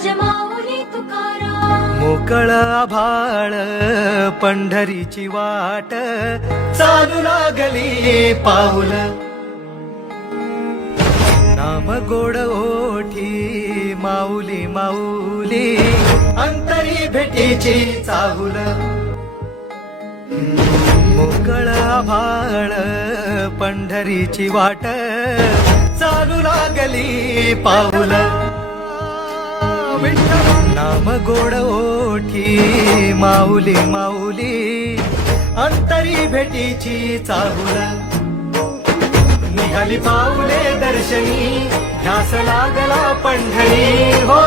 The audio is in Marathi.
राजमाऊली तुकाराम. मोकळ आभाळ पंढरीची वाट चालू लागली पाऊल. नाम गोड ओठी माऊली माऊली अंतरी भेटीची चाहुल. मोकळ आभाळ पंढरीची वाट चालू लागली पाऊल. नाम गोड ओठी माऊली माऊली अंतरी भेटीची चाहुल. निघाली पाऊले दर्शनी ध्यास लागला पंढरी हो.